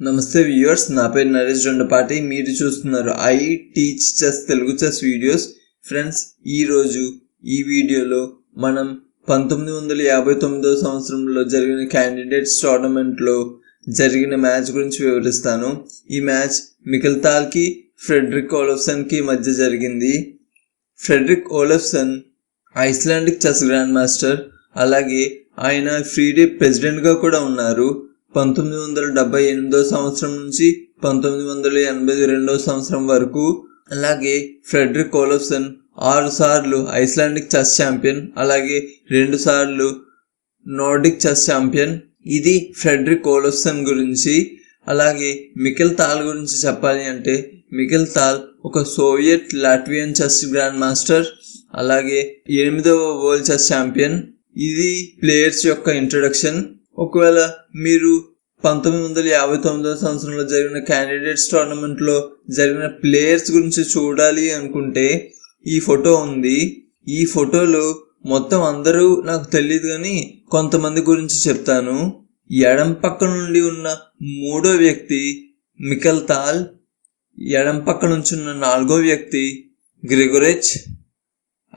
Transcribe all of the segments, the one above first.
నమస్తే వ్యూవర్స్ నా పేరు నరేష్ జొండపాటి. మీరు చూస్తున్నారు I teach chess Telugu chess videos. Friends ఈరోజు ఈ వీడియోలో మనం పంతొమ్మిది వందల యాభై తొమ్మిదవ సంవత్సరంలో జరిగిన క్యాండిడేట్స్ టోర్నమెంట్లో జరిగిన మ్యాచ్ గురించి వివరిస్తాను. ఈ మ్యాచ్ మికల్తాల్కి ఫ్రెడరిక్ ఓలఫ్సన్కి మధ్య జరిగింది. Fridrik Olafsson Icelandic chess grandmaster. అలాగే ఆయన ఫ్రీడే ప్రెసిడెంట్గా కూడా ఉన్నారు. పంతొమ్మిది వందల డెబ్బై ఎనిమిదో సంవత్సరం నుంచి పంతొమ్మిది వందల ఎనభై రెండో సంవత్సరం వరకు అలాగే ఫ్రెడరిక్ కోలోసన్ ఆరు సార్లు ఐస్లాండిక్ చెస్ ఛాంపియన్ అలాగే రెండు సార్లు నార్డిక్ చెస్ ఛాంపియన్. ఇది ఫ్రెడరిక్ కోలోసన్ గురించి. అలాగే మికెల్ తాల్ గురించి చెప్పాలి అంటే మికెల్ తాల్ ఒక Soviet Latvian chess grand master అలాగే ఎనిమిదవ వరల్డ్ చెస్ ఛాంపియన్. ఇది ప్లేయర్స్ యొక్క ఇంట్రడక్షన్. ఒకవేళ మీరు పంతొమ్మిది వందల యాభై తొమ్మిదవ సంవత్సరంలో జరిగిన క్యాండిడేట్స్ టోర్నమెంట్లో జరిగిన ప్లేయర్స్ గురించి చూడాలి అనుకుంటే ఈ ఫోటో ఉంది. ఈ ఫోటోలో మొత్తం అందరూ నాకు తెలియదు కానీ కొంతమంది గురించి చెప్తాను. ఎడం పక్క నుండి ఉన్న మూడో వ్యక్తి మికల్ తాల్ ఎడం పక్క నుంచి ఉన్న నాలుగో వ్యక్తి గ్రిగొరెచ్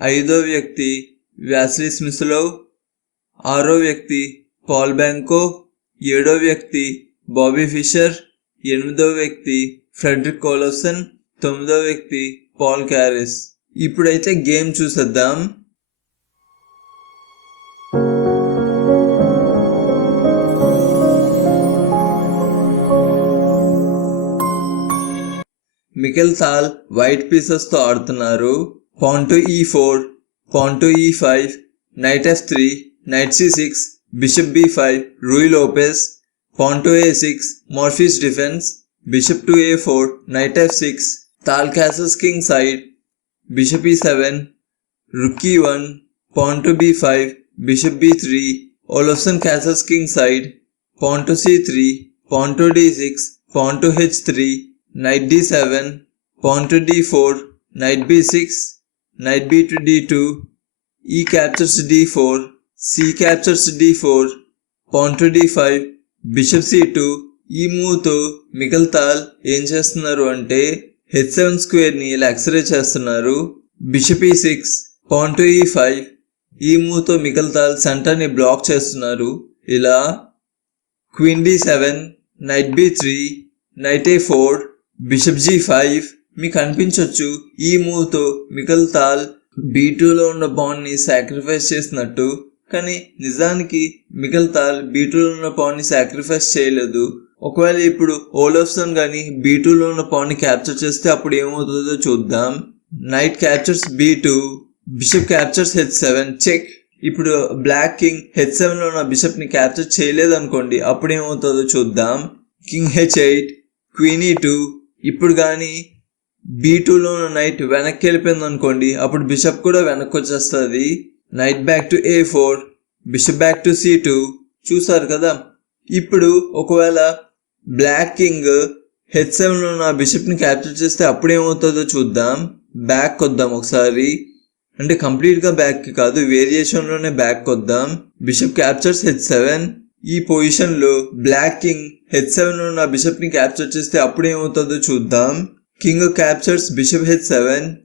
ఐదో వ్యక్తి వ్యాస్లీ స్మిస్లో ఆరో వ్యక్తి పాల్ బ్యాంకో ఏడో వ్యక్తి బాబీ ఫిషర్ ఎనిమిదో వ్యక్తి ఫ్రెడరిక్ కోలోసన్ తొమ్మిదో వ్యక్తి పాల్ క్యారెస్. ఇప్పుడైతే గేమ్ చూసేద్దాం. మికెల్ సాల్ వైట్ పీసెస్తో ఆడుతున్నారు. Pawn to e four pawn to e five knight f three knight c six bishop b5, Ruy Lopez, pawn to a6, Morpheus defense, bishop to a4, knight f6, Tal castles king side, bishop e7, rook e1, pawn to b5, bishop b3, Olafson castles king side, pawn to c3, pawn to d6, pawn to h3, knight d7, pawn to d4, knight b6, knight b to d2, e captures d4, c captures d4, pawn to d5, bishop c2, ఈ మూవ్తో మిగల్తాల్ ఏం చేస్తున్నారు అంటే H seven స్క్వేర్ని ఇలా x ray చేస్తున్నారు. Bishop e e e six pawn to e five ఈ మూవ్తో Mikhail Tal సెంటర్ని బ్లాక్ చేస్తున్నారు. ఇలా queen d seven knight b three knight a four bishop g five మీకు అనిపించవచ్చు ఈ మూవ్తో మిగల్తాల్ బీ టూలో ఉన్న బాండ్ని సాక్రిఫైస్ చేసినట్టు కానీ నిజానికి మికల్ బీటూలో ఉన్న పాన్ని సాక్రిఫైస్ చేయలేదు. ఒకవేళ ఇప్పుడు ఓలఫ్సన్ కానీ బీ టూలో ఉన్న పాన్ని క్యాప్చర్ చేస్తే అప్పుడు ఏమవుతుందో చూద్దాం. Knight captures b two bishop captures h seven check ఇప్పుడు బ్లాక్ కింగ్ హెచ్ సెవెన్లో ఉన్న బిషప్ని క్యాప్చర్ చేయలేదు అనుకోండి అప్పుడు ఏమవుతుందో చూద్దాం. King h eight queen e two ఇప్పుడు కానీ బీ టూలో ఉన్న నైట్ వెనక్కి వెళ్ళిపోయింది అనుకోండి అప్పుడు బిషప్ కూడా వెనక్కి వచ్చేస్తుంది. Knight back to a four bishop back to c two చూసారు కదా? ఇప్పుడు ఒకవేళ బ్లాక్ కింగ్ హెచ్ సెవెన్లో ఉన్న బిషప్ని క్యాప్చర్ చేస్తే అప్పుడు ఏమవుతుందో చూద్దాం. బ్యాక్ వద్దాం ఒకసారి. అంటే కంప్లీట్గా బ్యాక్ కాదు వేరియేషన్లోనే బ్యాక్ వద్దాం బిషప్ క్యాప్చర్స్ హెచ్ సెవెన్ ఈ పొజిషన్లో బ్లాక్ కింగ్ హెచ్ సెవెన్ ఉన్న బిషప్ని క్యాప్చర్ చేస్తే అప్పుడు ఏమవుతుందో చూద్దాం. King captures bishop h seven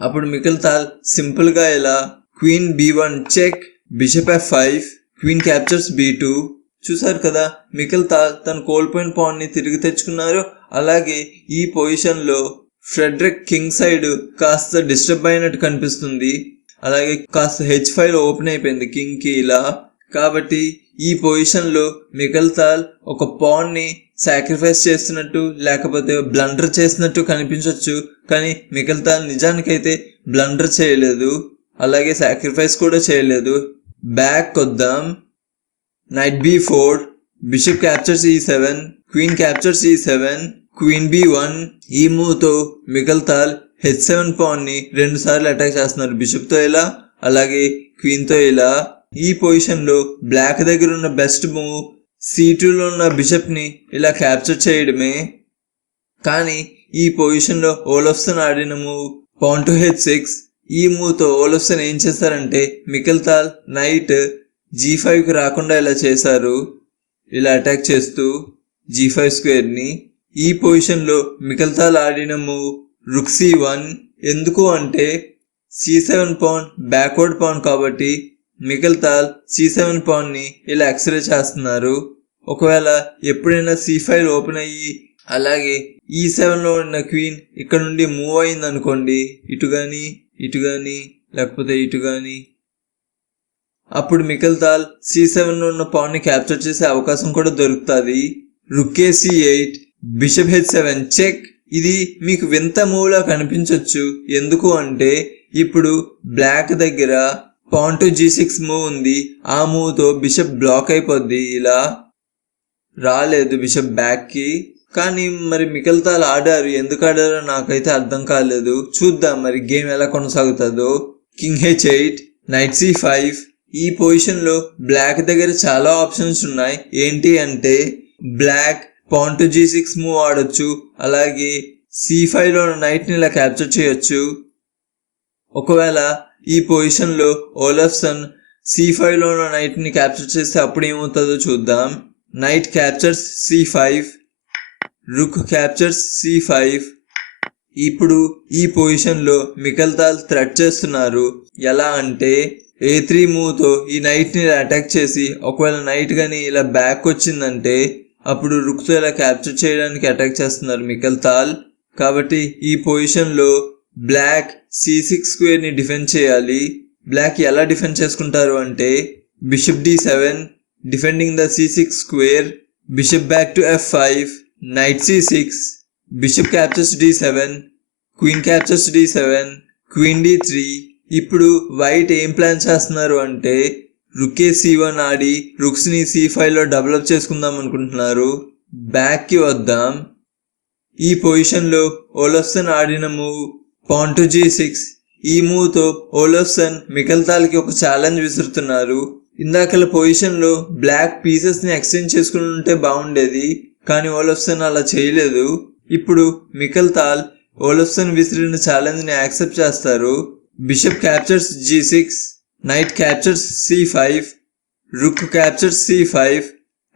అప్పుడు మిగతా తాల్ సింపుల్గా ఇలా queen b one check bishop f five queen captures b two. చూసారు కదా మికల్ తాల్ తను కోల్పోయిన పాయింట్ని తిరిగి తెచ్చుకున్నారు. అలాగే ఈ పొజిషన్లో ఫ్రెడరిక్ కింగ్ సైడ్ కాస్త డిస్టర్బ్ అయినట్టు కనిపిస్తుంది. అలాగే కాస్త హెచ్ ఫైల్ ఓపెన్ అయిపోయింది కింగ్కి ఇలా. కాబట్టి ఈ పొజిషన్లో మికల్ తాల్ ఒక పాన్ని సాక్రిఫైస్ చేస్తున్నట్టు లేకపోతే బ్లండర్ చేసినట్టు కనిపించవచ్చు కానీ మికల్ తాల్ నిజానికైతే బ్లండర్ చేయలేదు. అలాగే సాక్రిఫైస్ కూడా చేయలేదు. బ్యాక్ వద్దాం knight b four bishop captures e seven queen captures e seven queen b one ఈ మూవ్తో మిగల్తాల్ హెచ్ సెవెన్ పాన్ని రెండు సార్లు అటాక్ చేస్తున్నారు. బిషప్తో ఇలా అలాగే క్వీన్తో ఇలా ఈ పొజిషన్లో బ్లాక్ దగ్గర ఉన్న బెస్ట్ మూవ్ సి టూలో ఉన్న బిషప్ని ఇలా క్యాప్చర్ చేయడమే. కానీ ఈ పొజిషన్లో ఓలఫ్సన్ ఆడిన move pawn to h six ఈ మూవ్తో ఓలఫ్సన్ ఏం చేశారంటే మికల్తాల్ నైట్ జీ ఫైవ్కి రాకుండా ఇలా చేశారు. ఇలా అటాక్ చేస్తూ జీ ఫైవ్ స్క్వేర్ని. ఈ పొజిషన్లో మిగతాలు ఆడిన మూవ్ రుక్ సి వన్. ఎందుకు అంటే c seven pawn backward pawn కాబట్టి మిగతాల్ సి సెవెన్ పౌన్ని ఇలా ఎక్స్రే చేస్తున్నారు. ఒకవేళ ఎప్పుడైనా సి ఫైవ్ ఓపెన్ అయ్యి అలాగే e ఈ సెవెన్లో ఉన్న క్వీన్ ఇక్కడ నుండి మూవ్ అయింది అనుకోండి ఇటు కానీ ఇటు కానీ లేకపోతే ఇటు కానీ అప్పుడు మికల్తాల్ సి సెవెన్లో ఉన్న పాన్ని క్యాప్చర్ చేసే అవకాశం కూడా దొరుకుతుంది. Rook c eight bishop h seven check. ఇది మీకు వింత మూవ్లా కనిపించవచ్చు ఎందుకు అంటే ఇప్పుడు బ్లాక్ దగ్గర pawn to g six move ఉంది. ఆ మూవ్తో బిషప్ బ్లాక్ అయిపోద్ది. ఇలా రాలేదు బిషప్ బ్యాక్కి. కానీ మరి మిగతాలు ఆడారు. ఎందుకు ఆడారో నాకైతే అర్థం కాలేదు. చూద్దాం మరి గేమ్ ఎలా కొనసాగుతుందో. King h eight knight c five. ఈ పొజిషన్లో బ్లాక్ దగ్గర చాలా ఆప్షన్స్ ఉన్నాయి. ఏంటి అంటే black pawn to g six move ఆడొచ్చు. అలాగే సి ఫైవ్లో నైట్ని ఇలా క్యాప్చర్ చేయొచ్చు. ఒకవేళ ఈ పొజిషన్లో ఓలఫ్సన్ సి ఫైవ్లో నైట్ని క్యాప్చర్ చేస్తే అప్పుడు ఏమవుతుందో చూద్దాం. Knight captures c five. Rook captures c five ఇప్పుడు ఈ పొజిషన్లో మికల్తాల్ థ్రెట్ చేస్తున్నారు. ఎలా అంటే ఏ త్రీ మూవ్తో ఈ నైట్ని అటాక్ చేసి ఒకవేళ నైట్ కానీ ఇలా బ్యాక్ వచ్చిందంటే అప్పుడు రుక్తో ఇలా క్యాప్చర్ చేయడానికి అటాక్ చేస్తున్నారు మికల్తాల్ కాబట్టి ఈ పొజిషన్లో బ్లాక్ సి సిక్స్ స్క్వేర్ని డిఫెండ్ చేయాలి. బ్లాక్ ఎలా డిఫెండ్ చేసుకుంటారు అంటే bishop d seven defending the c six square bishop back to f five knight c six bishop captures d seven queen captures d seven queen d three ఇప్పుడు white ఏం plan చేస్తున్నారు అంటే rook c one ఆడి రుక్స్ని c ఫైవ్లో develop చేసుకుందాం అనుకుంటున్నారు. బ్యాక్కి వద్దాం. ఈ పొజిషన్లో ఓలఫ్సన్ ఆడిన move pawn to g six ఈ మూవ్తో ఓలఫ్సన్ మికల్తాల్కి ఒక ఛాలెంజ్ విసురుతున్నారు. ఇందాకల పొజిషన్లో బ్లాక్ పీసెస్ని ఎక్స్చేంజ్ చేసుకుని ఉంటే బాగుండేది. కానీ ఓలఫ్సన్ అలా చేయలేదు. ఇప్పుడు మికల్తాల్ ఓలఫ్సన్ విసిరిన ఛాలెంజ్ని యాక్సెప్ట్ చేస్తారు. Bishop captures g six knight captures c five rook captures c five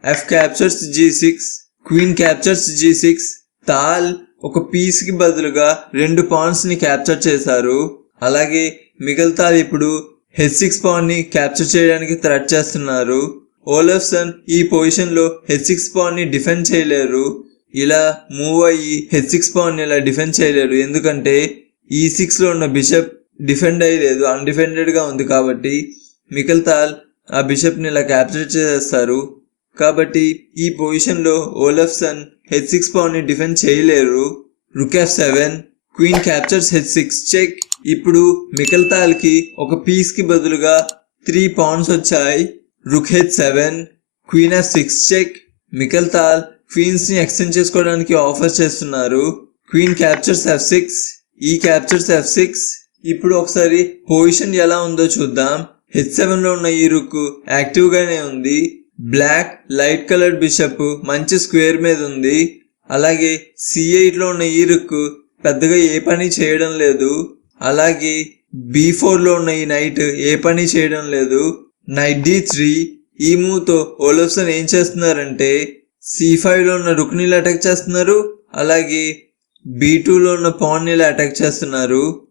f captures g six queen captures g six Tal ఒక పీస్కి బదులుగా రెండు పాన్స్ని క్యాప్చర్ చేశారు. అలాగే మిగతా ఇప్పుడు హెచ్ సిక్స్ పాన్ని క్యాప్చర్ చేయడానికి థ్రెట్ చేస్తున్నారు. ఓలఫ్సన్ ఈ పొజిషన్లో హెచ్ సిక్స్ పాన్ని డిఫెండ్ చేయలేరు. ఇలా మూవ్ అయ్యి హెచ్ సిక్స్ పాన్ని ఇలా డిఫెండ్ చేయలేరు. ఎందుకంటే ఈ సిక్స్లో ఉన్న బిషప్ డిఫెండ్ అయ్యలేదు. అన్డిఫెండెడ్గా ఉంది కాబట్టి మికల్తాల్ ఆ బిషప్ని ఇలా క్యాప్చర్ చేసేస్తారు. కాబట్టి ఈ పొజిషన్లో ఓలఫ్సన్ హెచ్ సిక్స్ పాన్ని డిఫెండ్ చేయలేరు. Rook f seven queen captures h six check ఇప్పుడు మికల్తాల్కి ఒక పీస్కి బదులుగా త్రీ పాన్స్ వచ్చాయి. Rook h seven queen six check Mikhail Tal క్వీన్స్ని extend చేసుకోవడానికి ఆఫర్ చేస్తున్నారు. Queen captures f six e captures f six ఇప్పుడు ఒకసారి పొజిషన్ ఎలా ఉందో చూద్దాం. హెచ్ సెవెన్లో ఉన్న ఈ రుక్ యాక్టివ్ గానే ఉంది. బ్లాక్ లైట్ కలర్ బిషప్ మంచి స్క్వేర్ మీద ఉంది. అలాగే సి ఎయిట్లో ఉన్న ఈ రుక్ పెద్దగా ఏ పని చేయడం లేదు. అలాగే బి ఫోర్లో ఉన్న ఈ నైట్ ఏ పని చేయడం లేదు. నైట్ డి త్రీ ఈ మూవ్తో ఓలోఫ్సన్ ఏం చేస్తున్నారంటే సి ఫైవ్లో ఉన్న రుక్నీలు అటాక్ చేస్తున్నారు. అలాగే బి టూలో ఉన్న పాన్ అటాక్ చేస్తున్నారు.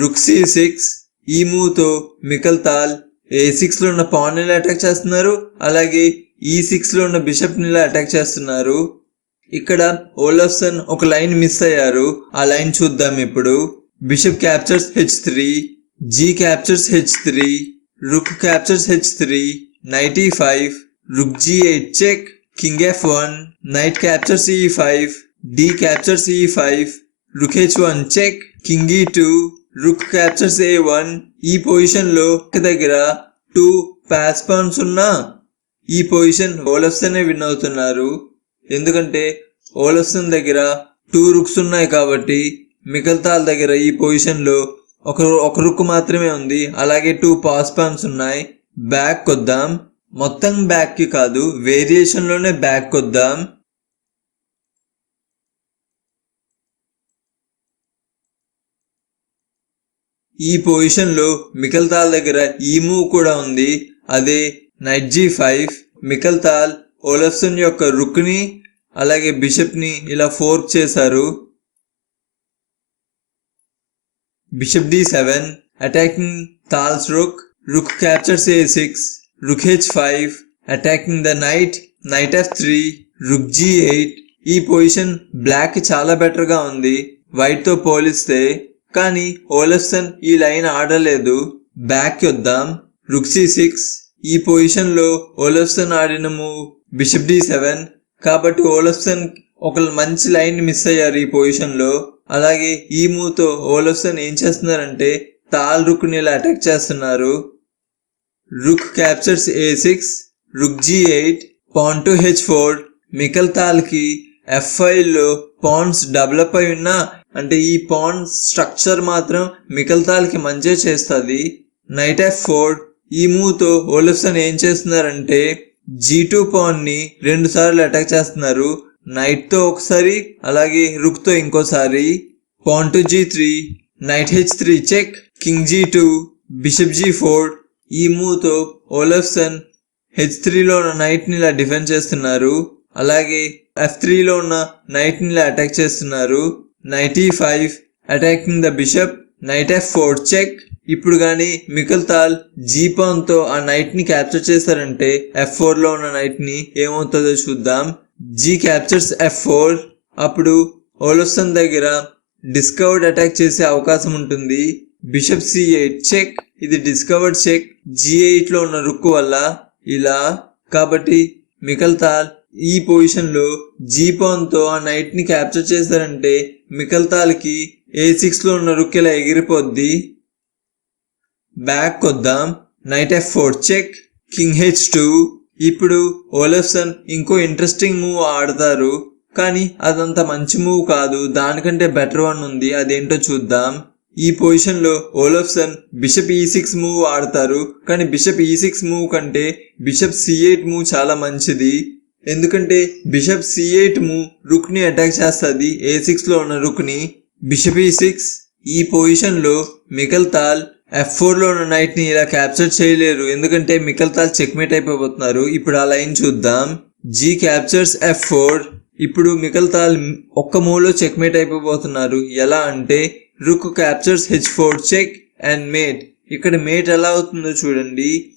రుక్ సి సిక్స్ ఈ మూవ్తో మికల్ తాల్ ఏ సిక్స్లో ఉన్న పాన్ అటాక్ చేస్తున్నారు. అలాగే ఈ సిక్స్లో ఉన్న బిషప్ ఇలా అటాక్ చేస్తున్నారు. ఇక్కడ ఓలఫ్సన్ ఒక లైన్ మిస్ అయ్యారు. ఆ లైన్ చూద్దాం ఇప్పుడు. Bishop captures h three g captures h three rook captures h three knight e five rook g eight check king f one knight captures e five d captures e five rook h one check king e two rook captures a one ఈ పొజిషన్లో దగ్గర two pass pans ఉన్నా ఈ position ఓలఫ్సన్ win అవుతున్నారు. ఎందుకంటే ఓలఫ్సన్ దగ్గర two rooks ఉన్నాయి కాబట్టి మిగతాల దగ్గర ఈ పొజిషన్లో ఒక ఒక రుక్ మాత్రమే ఉంది. అలాగే టూ పాస్ పాన్స్ ఉన్నాయి. బ్యాక్ కొద్దాం. మొత్తం బ్యాక్కి కాదు వేరియేషన్లోనే బ్యాక్ కొద్దాం. ఈ పొజిషన్లో మికల్తాల్ దగ్గర ఈ మూవ్ కూడా ఉంది. అదే knight g five Mikhail Tal Olafsson యొక్క రుక్ని అలాగే బిషప్ని ఇలా ఫోర్క్ చేశారు. Bishop d seven attacking Tal's rook captures captures a six rook h five attacking the knight knight three eight ఈ పొజిషన్ బ్లాక్ చాలా బెటర్గా ఉంది. వైట్తో పోలిస్తే కానీ ఓలఫ్సన్ ఈ లైన్ ఆడలేదు. బ్యాక్ వద్దాం. రుక్ సి సిక్స్ ఈ పొజిషన్లో ఓలఫ్సన్ ఆడిన మూవ్ బిషప్ డి సెవెన్ కాబట్టి ఓలఫ్సన్ ఒక మంచి లైన్ మిస్ అయ్యారు ఈ పొజిషన్లో. అలాగే ఈ మూతో తో ఓలఫ్సన్ ఏం చేస్తున్నారంటే తాల్ రుక్ని ఇలా అటాక్ చేస్తున్నారు. Rook captures a six rook g eight pawn to h four Mikhail తాల్కి f five pawns develop అయి ఉన్నా అంటే ఈ పాన్ స్ట్రక్చర్ మాత్రం మికల్ తాల్కి మంచిగా చేస్తుంది. నైట్ ఎఫ్ ఫోర్ ఈ మూతో తో ఓలిఫ్సన్ ఏం చేస్తున్నారంటే జీ టూ పాన్ని రెండు సార్లు అటాక్ చేస్తున్నారు. నైట్తో ఒకసారి అలాగే రుక్తో ఇంకోసారి. Pawn to g three knight h three check king g two bishop g four ఈ మూవ్తో ఓలఫ్సన్ హెచ్ త్రీలో ఉన్న నైట్ని ఇలా డిఫెండ్ చేస్తున్నారు. అలాగే ఎఫ్ త్రీలో ఉన్న నైట్ని ఇలా అటాక్ చేస్తున్నారు. Knight e five attacking the bishop knight f four check ఇప్పుడు కానీ మికల్ తాల్ జీపాన్తో ఆ నైట్ని క్యాప్చర్ చేశారంటే ఎఫ్ ఫోర్లో ఉన్న నైట్ని ఏమవుతుందో చూద్దాం. జీ క్యాప్చర్స్ ఎఫ్ ఫోర్ అప్పుడు ఓలోసన్ దగ్గర డిస్కవర్డ్ అటాక్ చేసే అవకాశం ఉంటుంది. బిషప్ సి ఎయిట్ చెక్ ఇది డిస్కవర్డ్ చెక్ జీ ఎయిట్లో ఉన్న రుక్కు వల్ల ఇలా. కాబట్టి మికల్తాల్ ఈ పొజిషన్లో జీపాన్తో ఆ నైట్ని క్యాప్చర్ చేశారంటే మికల్కి ఏ సిక్స్లో ఉన్న రుక్ ఇలా ఎగిరిపోద్ది. బ్యాక్ వద్దాం knight f four check king h two ఇప్పుడు ఓలెఫ్సన్ ఇంకో ఇంట్రెస్టింగ్ మూవ్ ఆడతారు. కానీ అదంత మంచి మూవ్ కాదు. దానికంటే బెటర్ వన్ ఉంది. అదేంటో చూద్దాం. ఈ పొజిషన్లో Olafsson bishop e six move ఆడతారు. కానీ బిషప్ ఈ సిక్స్ మూవ్ కంటే బిషప్ సి ఎయిట్ మూవ్ చాలా మంచిది. ఎందుకంటే బిషప్ సి ఎయిట్ మూవ్ రుక్ని అటాక్ చేస్తుంది. ఏ సిక్స్లో ఉన్న రుక్ని బిషప్ e ఈ సిక్స్ ఈ పొజిషన్లో మిగల్ తాల్ ఎఫ్ ఫోర్లో ఉన్న నైట్ని ఇలా క్యాప్చర్ చేయలేరు. ఎందుకంటే మికల్ చెక్మేట్ అయిపోతున్నారు ఇప్పుడు ఆ లైన్ చూద్దాం. జీ క్యాప్చర్స్ ఎఫ్ ఫోర్ ఇప్పుడు మికల్ ఒక్క మూవ్లో చెక్మేట్ అయిపోబోతున్నారు. ఎలా అంటే rook captures h four check and mate ఇక్కడ మేట్ ఎలా అవుతుందో చూడండి.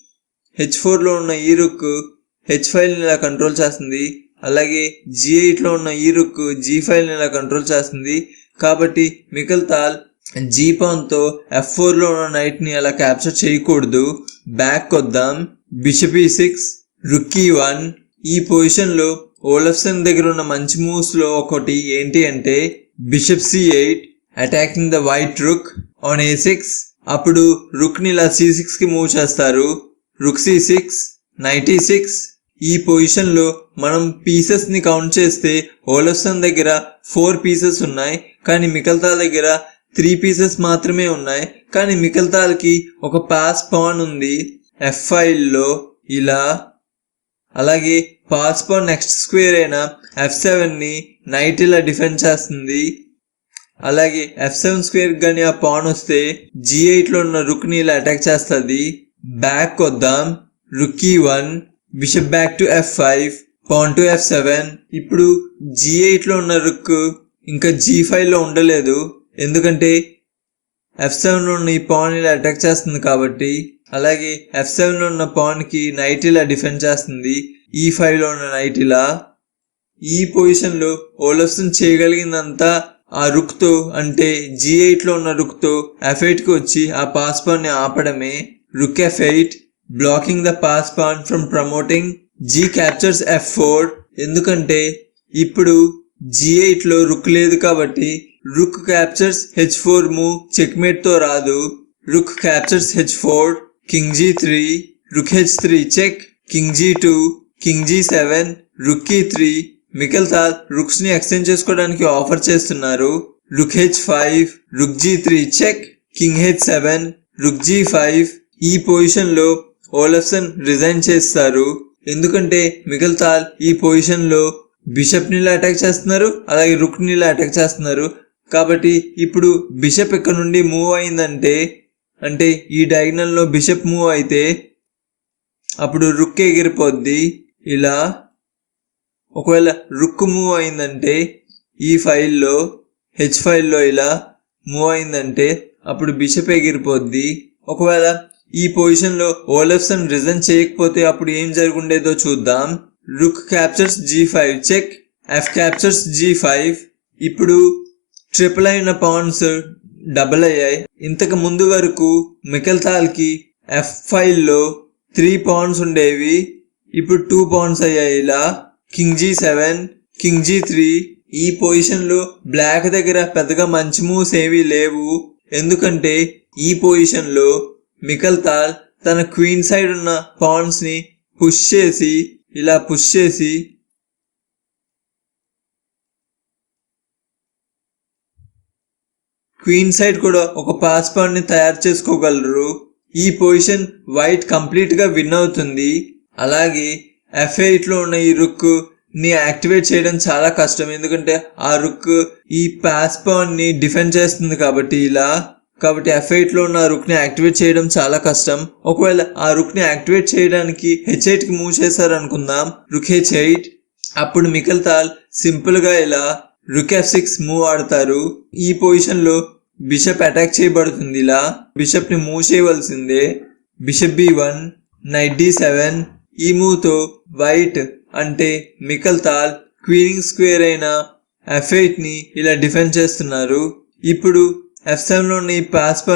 హెచ్ ఫోర్లో ఉన్న ఈ రుక్ హెచ్ ఫైల్ని ఇలా కంట్రోల్ చేస్తుంది. అలాగే జీ ఎయిట్లో ఉన్న ఈ రుక్ జీ ఫైల్ని ఇలా కంట్రోల్ చేస్తుంది. కాబట్టి మికల్ జీపంతో ఎఫ్ ఫోర్లో ఉన్న నైట్ని అలా క్యాప్చర్ చేయకూడదు. బ్యాక్ వద్దాం బిషప్ ఈ సిక్స్ రుక్కీ వన్ ఈ పొజిషన్లో ఓలఫ్సన్ దగ్గర ఉన్న మంచి మూవ్స్లో ఒకటి ఏంటి అంటే bishop c eight attacking the white rook on a six అప్పుడు రుక్ని ఇలా సి సిక్స్కి మూవ్ చేస్తారు. Rook c six knight e six ఈ పొజిషన్లో మనం పీసెస్ని కౌంట్ చేస్తే ఓలఫ్సన్ దగ్గర ఫోర్ పీసెస్ ఉన్నాయి. కానీ మిగతా దగ్గర త్రీ పీసెస్ మాత్రమే ఉన్నాయి. కానీ మిగతాలకి ఒక పాస్ పాన్ ఉంది. ఎఫ్ ఫైవ్లో ఇలా. అలాగే పాస్ పాన్ నెక్స్ట్ స్క్వేర్ అయిన ఎఫ్ సెవెన్ని నైట్ ఇలా డిఫెండ్ చేస్తుంది. అలాగే ఎఫ్ సెవెన్ స్క్వేర్ కానీ ఆ పాన్ వస్తే జీ ఎయిట్లో ఉన్న రుక్ని ఇలా అటాక్ చేస్తుంది. బ్యాక్ వద్దాం rook e one bishop back to f five pawn to f seven ఇప్పుడు జీ ఎయిట్లో ఉన్న రుక్ ఇంకా జీ ఫైవ్లో ఉండలేదు. ఎందుకంటే ఎఫ్ సెవెన్లో ఉన్న ఈ పాన్ ఇలా అటాక్ చేస్తుంది కాబట్టి అలాగే ఎఫ్ సెవెన్లో ఉన్న పాన్కి నైట్ ఇలా డిఫెండ్ చేస్తుంది ఈ ఫైవ్లో ఉన్న నైట్ ఇలా. ఈ పొజిషన్లో ఓలఫ్సన్ చేయగలిగిందంతా ఆ రుక్తో అంటే జీ ఎయిట్లో ఉన్న రుక్తో ఎఫ్ ఎయిట్కి వచ్చి ఆ పాస్ పాన్ని ఆపడమే. Rook f eight blocking the pass pawn from promoting g captures f four ఎందుకంటే ఇప్పుడు జీ ఎయిట్లో రుక్ లేదు కాబట్టి rook captures h four move చెక్మేట్తో రాదు rook captures h four king g three rook h three check king g two king g seven rook e three Mikhail Tal రుక్స్ని exchange చేసుకోవడానికి offer చేస్తున్నారు. Rook h five rook g three check king h seven rook g five ఈ పొజిషన్లో ఓలఫ్సన్ resign చేస్తారు. ఎందుకంటే మిగతా ఈ పొజిషన్లో బిషప్ని attack చేస్తున్నారు అలాగే రుక్ని అటాక్ చేస్తున్నారు. కాబట్టి ఇప్పుడు బిషప్ ఇక్కడ నుండి మూవ్ అయిందంటే అంటే ఈ డయాగ్నల్లో బిషప్ మూవ్ అయితే అప్పుడు రుక్ ఎగిరిపోద్ది. ఇలా ఒకవేళ రుక్ మూవ్ అయిందంటే ఈ ఫైల్లో హెచ్ ఫైల్లో ఇలా మూవ్ అయిందంటే అప్పుడు బిషప్ ఎగిరిపోద్ది. ఒకవేళ ఈ పొజిషన్లో ఓలెఫ్సన్ రిజన్ చేయకపోతే అప్పుడు ఏం జరుగుండేదో చూద్దాం. Rook captures g five check f captures g five ఇప్పుడు ట్రిపుల్ అయిన పాయింట్స్ డబుల్ అయ్యాయి ఇంతకు ముందు వరకు మిఖల్తాల్కి ఎఫ్ ఫైవ్లో త్రీ పాయింట్స్ ఉండేవి. ఇప్పుడు టూ పాయింట్స్ అయ్యాయి. ఇలా king g seven king g three ఈ పొజిషన్లో బ్లాక్ దగ్గర పెద్దగా మంచి మూవ్స్ ఏవి లేవు. ఎందుకంటే ఈ పొజిషన్లో మిఖల్తాల్ తన క్వీన్ సైడ్ ఉన్న పాయింట్స్ పుష్ చేసి ఇలా పుష్ చేసి క్వీన్ సైడ్ కూడా ఒక పాస్ని తయారు చేసుకోగలరు. ఈ పొజిషన్ వైట్ కంప్లీట్గా విన్ అవుతుంది. అలాగే ఎఫ్లో ఉన్న ఈ రుక్ని యాక్టివేట్ చేయడం చాలా కష్టం. ఎందుకంటే ఆ రుక్ ఈ పాస్ని డిఫెండ్ చేస్తుంది కాబట్టి ఇలా. కాబట్టి ఎఫ్లో ఉన్న రుక్ని యాక్టివేట్ చేయడం చాలా కష్టం. ఒకవేళ ఆ రుక్ని యాక్టివేట్ చేయడానికి హెచ్కి మూవ్ చేశారనుకుందాం. Rook h eight. అప్పుడు మికల్ సింపుల్గా ఇలా రుక్ ఎఫ్ సిక్స్ మూవ్ ఆడతారు. ఈ పొజిషన్లో బిషప్ అటాక్ చేయబడుతుంది ఇలా. బిషప్ని మూవ్ చేయవలసిందే bishop b one knight d seven ఈ మూవ్తో వైట్ అంటే మికల్ తాల్ క్వీనింగ్ స్క్వేర్ అయిన ఎఫ్ ఎయిట్ని ఇలా డిఫెండ్ చేస్తున్నారు. ఇప్పుడు ఎఫ్ సెవెన్లోని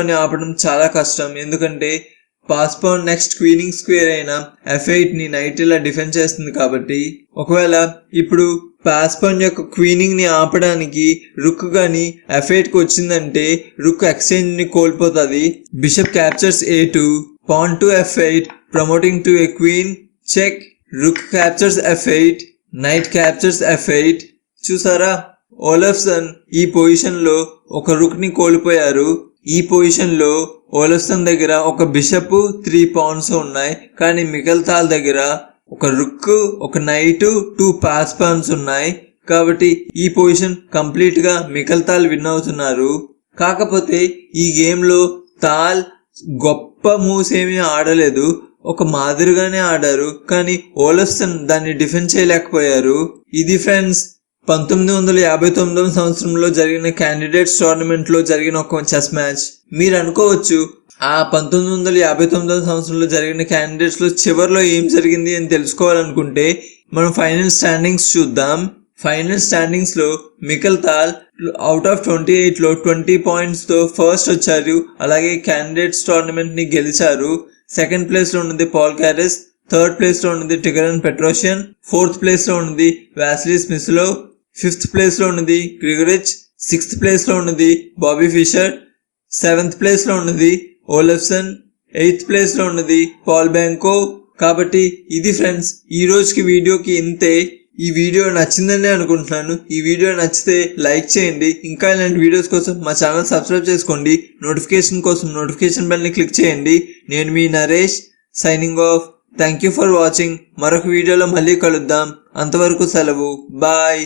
ని ఆపడం చాలా కష్టం. ఎందుకంటే పాస్ నెక్స్ట్ క్వీనింగ్ స్క్వేర్ అయిన ఎఫ్ ఎయిట్ని నైట్ ఇలా డిఫెండ్ చేస్తుంది కాబట్టి. ఒకవేళ ఇప్పుడు పాస్పన్ యొక్క క్వీనింగ్ని ఆపడానికి రుక్ గాని ఎఫ్కి వచ్చిందంటే రుక్ ఎక్స్చేంజ్ని కోల్పోతుంది. Bishop captures A two pawn to F eight promoting to a queen check rook captures F eight knight captures F eight చూసారా? ఓలఫ్సన్ ఈ పొజిషన్లో ఒక రుక్ని కోల్పోయారు. ఈ పొజిషన్లో ఓలఫ్సన్ దగ్గర ఒక బిషప్ త్రీ పౌండ్స్ ఉన్నాయి. కానీ మిగల్తాల్ దగ్గర ఒక రుక్ ఒక నైట్ టూ పాస్ పాన్స్ ఉన్నాయి. కాబట్టి ఈ పొజిషన్ కంప్లీట్గా మికల్ తాల్ విన్ అవుతున్నారు. కాకపోతే ఈ గేమ్లో తాల్ గొప్ప మూవ్స్ ఏమీ ఆడలేదు. ఒక మాదిరిగానే ఆడారు. కానీ ఓలస్టన్ దాన్ని డిఫెండ్ చేయలేకపోయారు. ఇది ఫ్రెండ్స్ పంతొమ్మిది వందల యాభై తొమ్మిదవ సంవత్సరంలో జరిగిన క్యాండిడేట్స్ టోర్నమెంట్లో జరిగిన ఒక చెస్ మ్యాచ్. మీరు అనుకోవచ్చు ఆ పంతొమ్మిది వందల యాభై తొమ్మిదవ సంవత్సరంలో జరిగిన క్యాండిడేట్స్లో చివరిలో ఏం జరిగింది అని తెలుసుకోవాలనుకుంటే మనం ఫైనల్ స్టాండింగ్స్ చూద్దాం. ఫైనల్ స్టాండింగ్స్లో Mikhail Tal out of twenty ఎయిట్లో ట్వంటీ పాయింట్స్తో ఫస్ట్ వచ్చారు. అలాగే క్యాండిడేట్స్ టోర్నమెంట్ని గెలిచారు. సెకండ్ ప్లేస్లో ఉన్నది పాల్ క్యారెస్ థర్డ్ ప్లేస్లో ఉన్నది టిగరన్ పెట్రోషియన్ ఫోర్త్ ప్లేస్లో ఉన్నది వ్యాస్లీ స్మిస్లో ఫిఫ్త్ ప్లేస్లో ఉన్నది గ్రిగరిచ్ సిక్స్త్ ప్లేస్లో ఉన్నది బాబీ ఫిషర్ సెవెంత్ ప్లేస్లో ఉన్నది ఓలెఫ్సన్ ఎయిత్ ప్లేస్లో ఉన్నది పాల్ బ్యాంకో. కాబట్టి ఇది ఫ్రెండ్స్ ఈ రోజుకి వీడియోకి ఇంతే. ఈ వీడియో నచ్చిందని అనుకుంటున్నాను. ఈ వీడియో నచ్చితే లైక్ చేయండి. ఇంకా ఇలాంటి వీడియోస్ కోసం మా ఛానల్ సబ్స్క్రైబ్ చేసుకోండి. నోటిఫికేషన్ కోసం నోటిఫికేషన్ బెల్ని క్లిక్ చేయండి. నేను మీ Naresh signing off. Thank you for watching. మరొక వీడియోలో మళ్ళీ కలుద్దాం. అంతవరకు సెలవు. బాయ్.